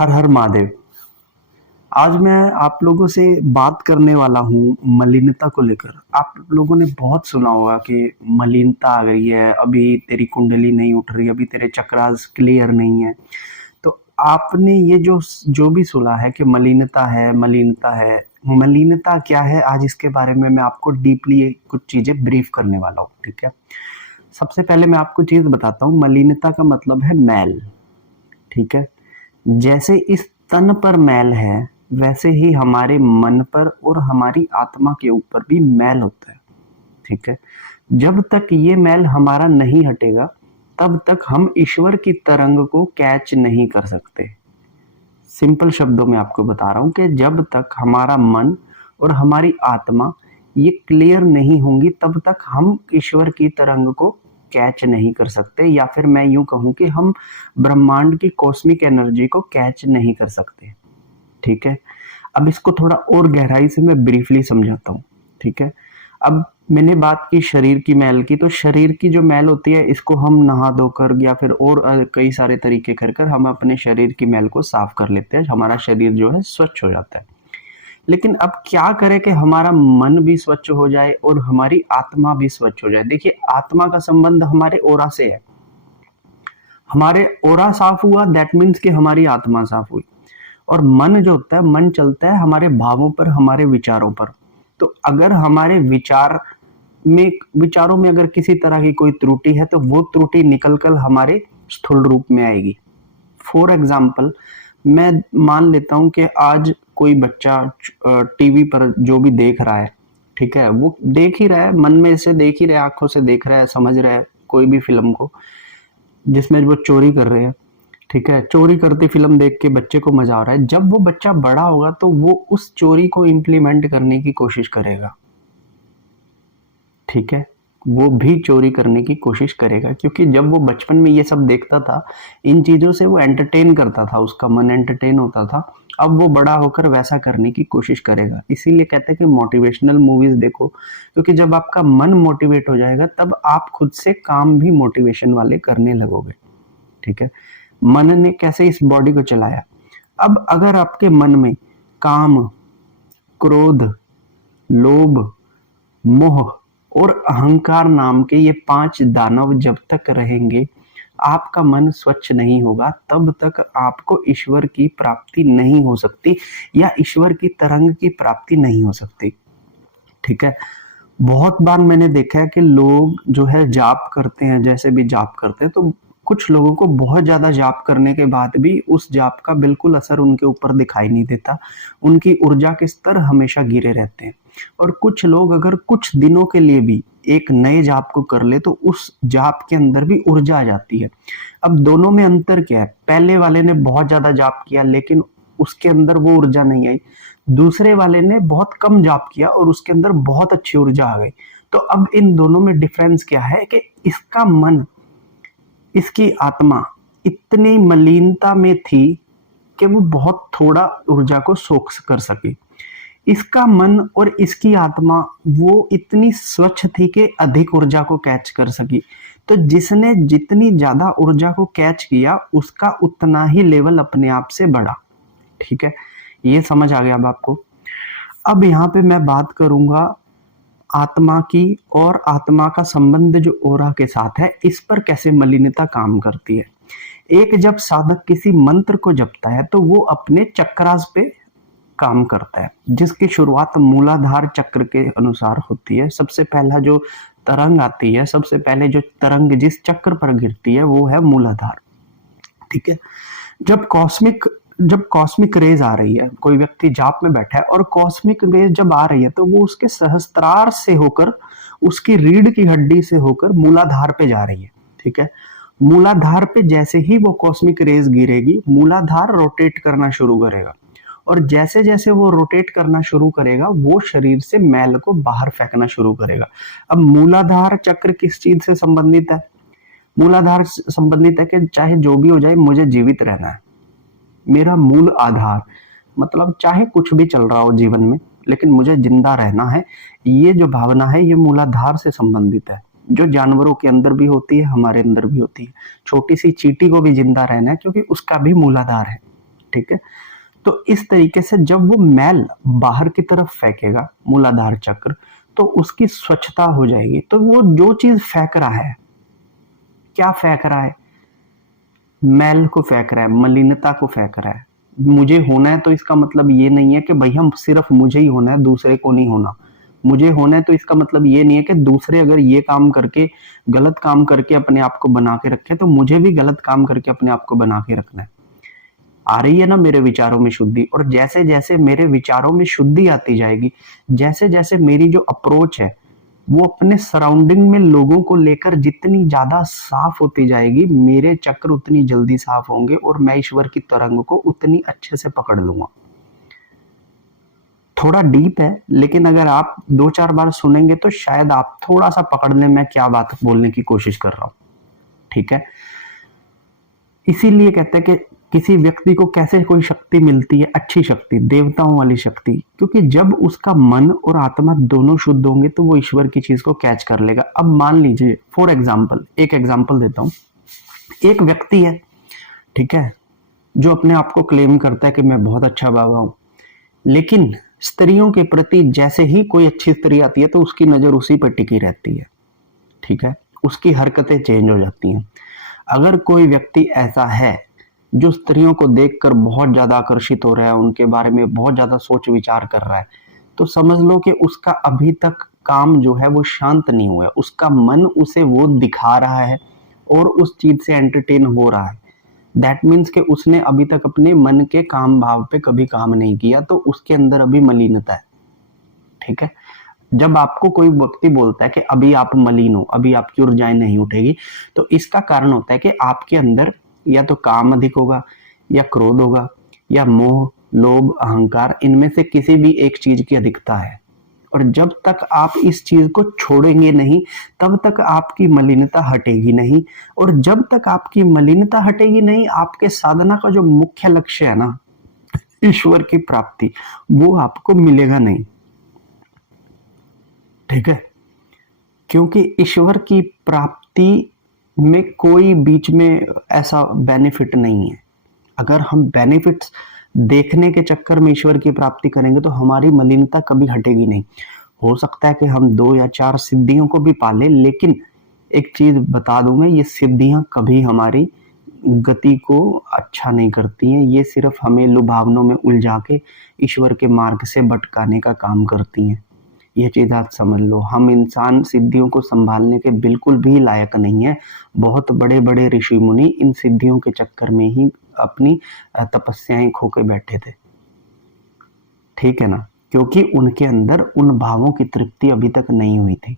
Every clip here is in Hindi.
हर हर महादेव। आज मैं आप लोगों से बात करने वाला हूँ मलिनता को लेकर। आप लोगों ने बहुत सुना होगा कि मलिनता आ गई है, अभी तेरी कुंडली नहीं उठ रही, अभी तेरे चक्रास क्लियर नहीं है। तो आपने ये जो जो भी सुना है कि मलिनता है, मलिनता है, मलिनता क्या है, आज इसके बारे में मैं आपको डीपली कुछ चीजें ब्रीफ करने वाला हूँ। ठीक है, सबसे पहले मैं आपको चीज बताता हूँ। मलिनता का मतलब है मैल। ठीक है, जैसे इस तन पर मैल है, वैसे ही हमारे मन पर और हमारी आत्मा के ऊपर भी मैल होता है। ठीक है, जब तक ये मैल हमारा नहीं हटेगा तब तक हम ईश्वर की तरंग को कैच नहीं कर सकते। सिंपल शब्दों में आपको बता रहा हूं कि जब तक हमारा मन और हमारी आत्मा ये क्लियर नहीं होंगी तब तक हम ईश्वर की तरंग को कैच नहीं कर सकते, या फिर मैं यूं कहूं कि हम ब्रह्मांड की कॉस्मिक एनर्जी को कैच नहीं कर सकते। ठीक है, अब इसको थोड़ा और गहराई से मैं ब्रीफली समझाता हूँ। ठीक है, अब मैंने बात की शरीर की मैल की, तो शरीर की जो मैल होती है इसको हम नहा धोकर या फिर और कई सारे तरीके कर कर हम अपने शरीर की मैल को साफ कर लेते हैं, हमारा शरीर जो है स्वच्छ हो जाता है। लेकिन अब क्या करें कि हमारा मन भी स्वच्छ हो जाए और हमारी आत्मा भी स्वच्छ हो जाए। देखिए, आत्मा का संबंध हमारे ओरा से है। हमारे ओरा साफ हुआ, दैट मीन्स कि हमारी आत्मा साफ हुई। और मन जो होता है, मन चलता है हमारे भावों पर, हमारे विचारों पर। तो अगर हमारे विचारों में अगर किसी तरह की कोई त्रुटि है तो वो त्रुटि निकल कर हमारे स्थूल रूप में आएगी। फॉर एग्जाम्पल, मैं मान लेता हूं कि आज कोई बच्चा टीवी पर जो भी देख रहा है, ठीक है, वो देख ही रहा है, मन में से देख ही रहा है, आंखों से देख रहा है, समझ रहा है कोई भी फिल्म को जिसमें वो चोरी कर रहे हैं। ठीक है, चोरी करती फिल्म देख के बच्चे को मजा आ रहा है। जब वो बच्चा बड़ा होगा तो वो उस चोरी को इम्प्लीमेंट करने की कोशिश करेगा। ठीक है, वो भी चोरी करने की कोशिश करेगा, क्योंकि जब वो बचपन में ये सब देखता था, इन चीजों से वो एंटरटेन करता था, उसका मन एंटरटेन होता था। अब वो बड़ा होकर वैसा करने की कोशिश करेगा। इसीलिए कहते हैं कि मोटिवेशनल मूवीज देखो, क्योंकि जब आपका मन मोटिवेट हो जाएगा तब आप खुद से काम भी मोटिवेशन वाले करने लगोगे। ठीक है, मन ने कैसे इस बॉडी को चलाया। अब अगर आपके मन में काम, क्रोध, लोभ, मोह और अहंकार नाम के ये 5 दानव जब तक रहेंगे, आपका मन स्वच्छ नहीं होगा, तब तक आपको ईश्वर की प्राप्ति नहीं हो सकती, या ईश्वर की तरंग की प्राप्ति नहीं हो सकती। ठीक है, बहुत बार मैंने देखा है कि लोग जो है जाप करते हैं, जैसे भी जाप करते हैं, तो कुछ लोगों को बहुत ज्यादा जाप करने के बाद भी उस जाप का बिल्कुल असर उनके ऊपर दिखाई नहीं देता। उनकी ऊर्जा के स्तर हमेशा गिरे रहते हैं। और कुछ लोग अगर कुछ दिनों के लिए भी एक नए जाप को कर ले तो उस जाप के अंदर भी ऊर्जा आ जाती है। अब दोनों में अंतर क्या है? पहले वाले ने बहुत ज्यादा जाप किया लेकिन उसके अंदर वो ऊर्जा नहीं आई। दूसरे वाले ने बहुत कम जाप किया और उसके अंदर बहुत अच्छी ऊर्जा आ गई। तो अब इन दोनों में डिफरेंस क्या है कि इसका मन, इसकी आत्मा इतनी मलिनता में थी कि वो बहुत थोड़ा ऊर्जा को सोख कर सके। इसका मन और इसकी आत्मा वो इतनी स्वच्छ थी कि अधिक ऊर्जा को कैच कर सकी। तो जिसने जितनी ज्यादा ऊर्जा को कैच किया उसका उतना ही लेवल अपने आप से बढ़ा। ठीक है, ये समझ आ गया अब आपको। अब यहाँ पे मैं बात करूंगा आत्मा की, और आत्मा का संबंध जो ओरा के साथ है, इस पर कैसे मलिनता काम करती है। एक जब साधक किसी मंत्र को जपता है तो वो अपने चक्रास पे काम करता है, जिसकी शुरुआत मूलाधार चक्र के अनुसार होती है। सबसे पहला जो तरंग आती है, सबसे पहले जो तरंग जिस चक्र पर गिरती है वो है मूलाधार। ठीक है, जब कॉस्मिक रेज आ रही है, कोई व्यक्ति जाप में बैठा है और कॉस्मिक रेज जब आ रही है तो वो उसके सहस्त्रार से होकर, उसकी रीढ़ की हड्डी से होकर मूलाधार पे जा रही है। ठीक है, मूलाधार पे जैसे ही वो कॉस्मिक रेज गिरेगी, मूलाधार रोटेट करना शुरू करेगा, और जैसे जैसे वो रोटेट करना शुरू करेगा वो शरीर से मैल को बाहर फेंकना शुरू करेगा। अब मूलाधार चक्र किस चीज से संबंधित है? मूलाधार संबंधित है कि चाहे जो भी हो जाए मुझे जीवित रहना है। मेरा मूल आधार, मतलब चाहे कुछ भी चल रहा हो जीवन में लेकिन मुझे जिंदा रहना है। ये जो भावना है ये मूलाधार से संबंधित है, जो जानवरों के अंदर भी होती है, हमारे अंदर भी होती है। छोटी सी चींटी को भी जिंदा रहना है क्योंकि उसका भी मूलाधार है। ठीक है। तो इस तरीके से जब वो मैल बाहर की तरफ फेंकेगा मूलाधार चक्र, तो उसकी स्वच्छता हो जाएगी। तो वो जो चीज फेंक रहा है, क्या फेंक रहा है? मैल को फेंक रहा है, मलिनता को फेंक रहा है। मुझे होना है तो इसका मतलब ये नहीं है कि भैया सिर्फ मुझे ही होना है, दूसरे को नहीं होना। मुझे होना है तो इसका मतलब ये नहीं है कि दूसरे अगर ये काम करके, गलत काम करके अपने आप को बना के रखे, तो मुझे भी गलत काम करके अपने आप को बना के रखना है। आ रही है ना मेरे विचारों में शुद्धि? और जैसे जैसे मेरे विचारों में शुद्धि आती जाएगी, जैसे जैसे मेरी जो अप्रोच है वो अपने सराउंडिंग में लोगों को लेकर जितनी ज्यादा साफ होती जाएगी, मेरे चक्र उतनी जल्दी साफ होंगे और मैं ईश्वर की तरंग को उतनी अच्छे से पकड़ लूंगा। थोड़ा डीप है, लेकिन अगर आप 2-4 बार सुनेंगे तो शायद आप थोड़ा सा पकड़ लें मैं क्या बात बोलने की कोशिश कर रहा हूं। ठीक है। इसीलिए कहते हैं कि किसी व्यक्ति को कैसे कोई शक्ति मिलती है, अच्छी शक्ति, देवताओं वाली शक्ति, क्योंकि जब उसका मन और आत्मा दोनों शुद्ध होंगे तो वो ईश्वर की चीज को कैच कर लेगा। अब मान लीजिए फॉर एग्जाम्पल, एक एग्जाम्पल देता हूं। एक व्यक्ति है, ठीक है, जो अपने आप को क्लेम करता है कि मैं बहुत अच्छा बाबा हूं, लेकिन स्त्रियों के प्रति जैसे ही कोई अच्छी स्त्री आती है तो उसकी नजर उसी पर टिकी रहती है। ठीक है, उसकी हरकतें चेंज हो जाती हैं। अगर कोई व्यक्ति ऐसा है जो स्त्रियों को देखकर बहुत ज्यादा आकर्षित हो रहा है, उनके बारे में बहुत ज्यादा सोच विचार कर रहा है, तो समझ लो कि उसका अभी तक काम जो है वो शांत नहीं हुआ है। उसका मन उसे वो दिखा रहा है और उस चीज से एंटरटेन हो रहा है। दैट मीन्स कि उसने अभी तक अपने मन के काम भाव पे कभी काम नहीं किया, तो उसके अंदर अभी मलिनता है। ठीक है। जब आपको कोई व्यक्ति बोलता है कि अभी आप मलिन हो, अभी आपकी ऊर्जाएं नहीं उठेगी, तो इसका कारण होता है कि आपके अंदर या तो काम अधिक होगा, या क्रोध होगा, या मोह, लोभ, अहंकार, इनमें से किसी भी एक चीज की अधिकता है। और जब तक आप इस चीज को छोड़ेंगे नहीं, तब तक आपकी मलिनता हटेगी नहीं। और जब तक आपकी मलिनता हटेगी नहीं, आपके साधना का जो मुख्य लक्ष्य है ना, ईश्वर की प्राप्ति, वो आपको मिलेगा नहीं। ठीक है। क्योंकि ईश्वर की प्राप्ति में कोई बीच में ऐसा बेनिफिट नहीं है। अगर हम बेनिफिट्स देखने के चक्कर में ईश्वर की प्राप्ति करेंगे तो हमारी मलिनता कभी हटेगी नहीं। हो सकता है कि हम 2 या 4 सिद्धियों को भी पाले, लेकिन एक चीज बता दूं मैं, ये सिद्धियां कभी हमारी गति को अच्छा नहीं करती हैं। ये सिर्फ हमें लुभावनों में उलझा के ईश्वर के मार्ग से भटकाने का काम करती हैं। ये चीज आप समझ लो। हम इंसान सिद्धियों को संभालने के बिल्कुल भी लायक नहीं है। बहुत बड़े बड़े ऋषि मुनि इन सिद्धियों के चक्कर में ही अपनी तपस्याएं खो के बैठे थे। ठीक है ना, क्योंकि उनके अंदर उन भावों की तृप्ति अभी तक नहीं हुई थी।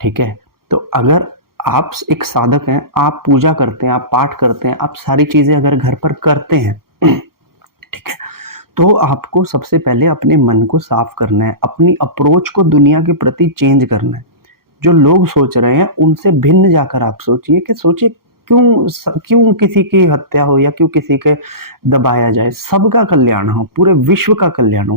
ठीक है। तो अगर आप एक साधक हैं, आप पूजा करते हैं, आप पाठ करते हैं, आप सारी चीजें अगर घर पर करते हैं, ठीक है, तो आपको सबसे पहले अपने मन को साफ करना है, अपनी अप्रोच को दुनिया के प्रति चेंज करना है। जो लोग सोच रहे हैं उनसे भिन्न जाकर आप सोचिए कि सोचिए क्यों किसी की हत्या हो या क्यों किसी के दबाया जाए। सबका कल्याण हो, पूरे विश्व का कल्याण हो।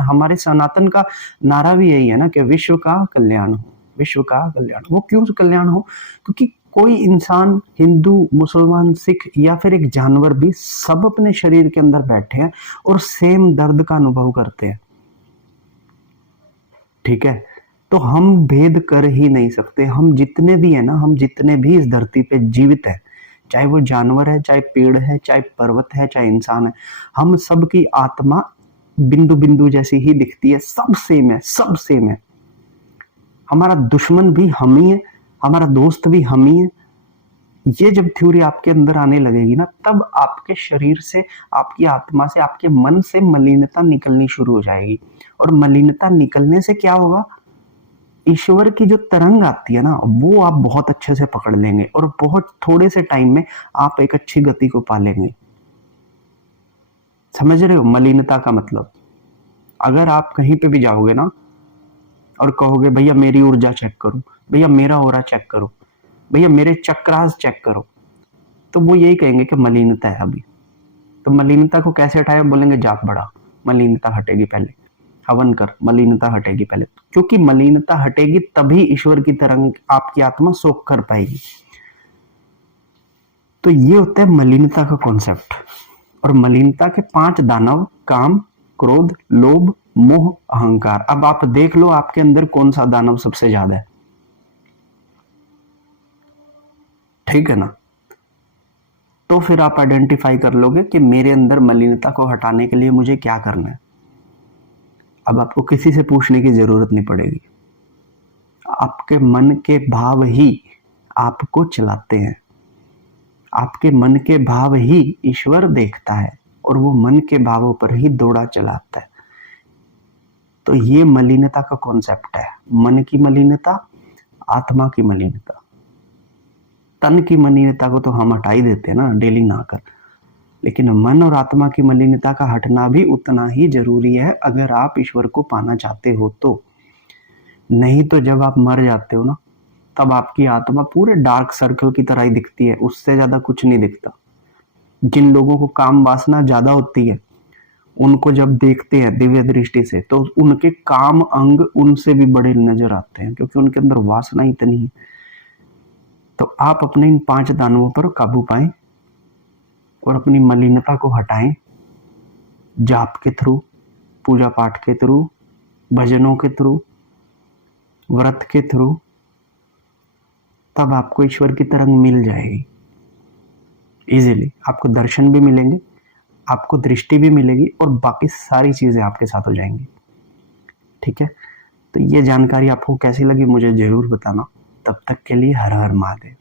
हमारे सनातन का नारा भी यही है ना कि विश्व का कल्याण हो, विश्व का कल्याण। वो क्यों कल्याण हो? क्योंकि कोई इंसान, हिंदू, मुसलमान, सिख या फिर एक जानवर भी, सब अपने शरीर के अंदर बैठे हैं और सेम दर्द का अनुभव करते हैं। ठीक है। तो हम भेद कर ही नहीं सकते। हम जितने भी है ना, हम जितने भी इस धरती पे जीवित है, चाहे वो जानवर है, चाहे पेड़ है, चाहे पर्वत है, चाहे इंसान है, हम सबकी आत्मा बिंदु बिंदु जैसी ही दिखती है। सब सेम है, सब सेम है। हमारा दुश्मन भी हम ही है, हमारा दोस्त भी हम ही है। ये जब थ्योरी आपके अंदर आने लगेगी ना, तब आपके शरीर से, आपकी आत्मा से, आपके मन से मलिनता निकलनी शुरू हो जाएगी। और मलिनता निकलने से क्या होगा? ईश्वर की जो तरंग आती है ना, वो आप बहुत अच्छे से पकड़ लेंगे और बहुत थोड़े से टाइम में आप एक अच्छी गति को पा लेंगे। समझ रहे हो मलिनता का मतलब? अगर आप कहीं पे भी जाओगे ना और कहोगे भैया मेरी ऊर्जा चेक करो, भैया मेरा ऑरा चेक करो, भैया मेरे चक्रास चेक करो, तो वो यही कहेंगे कि मलिनता है अभी। तो मलिनता को कैसे हटाए? बोलेंगे जाप बढ़ा, मलिनता हटेगी पहले, हवन कर, मलिनता हटेगी पहले। क्योंकि मलिनता हटेगी तभी ईश्वर की तरंग आपकी आत्मा सोख कर पाएगी। तो ये होता है मलिनता का कॉन्सेप्ट। और मलिनता के 5 दानव काम, क्रोध, लोभ, मोह, अहंकार। अब आप देख लो आपके अंदर कौन सा दानव सबसे ज्यादा है, ठीक है ना। तो फिर आप आइडेंटिफाई कर लोगे कि मेरे अंदर मलिनता को हटाने के लिए मुझे क्या करना है। अब आपको किसी से पूछने की जरूरत नहीं पड़ेगी, आपके मन के भाव ही आपको चलाते हैं, आपके मन के भाव ही ईश्वर देखता है और वो मन के भावों पर ही दौड़ा चलाता है। तो ये मलिनता का कॉन्सेप्ट है, मन की मलिनता, आत्मा की मलिनता। तन की मलिनता को तो हम हटा ही देते हैं ना डेली नहाकर, लेकिन मन और आत्मा की मलिनता का हटना भी उतना ही जरूरी है अगर आप ईश्वर को पाना चाहते हो तो। नहीं तो जब आप मर जाते हो ना, तब आपकी आत्मा पूरे डार्क सर्कल की तरह ही दिखती है, उससे ज्यादा कुछ नहीं दिखता। जिन लोगों को काम वासना ज्यादा होती है, उनको जब देखते हैं दिव्य दृष्टि से तो उनके काम अंग उनसे भी बड़े नजर आते हैं, क्योंकि उनके अंदर वासना इतनी है। तो आप अपने इन 5 दानवों पर काबू पाएं और अपनी मलिनता को हटाएं, जाप के थ्रू, पूजा पाठ के थ्रू, भजनों के थ्रू, व्रत के थ्रू। तब आपको ईश्वर की तरंग मिल जाएगी इजीली, आपको दर्शन भी मिलेंगे, आपको दृष्टि भी मिलेगी और बाकी सारी चीजें आपके साथ हो जाएंगी, ठीक है। तो ये जानकारी आपको कैसी लगी मुझे जरूर बताना। तब तक के लिए हर हर महादेव।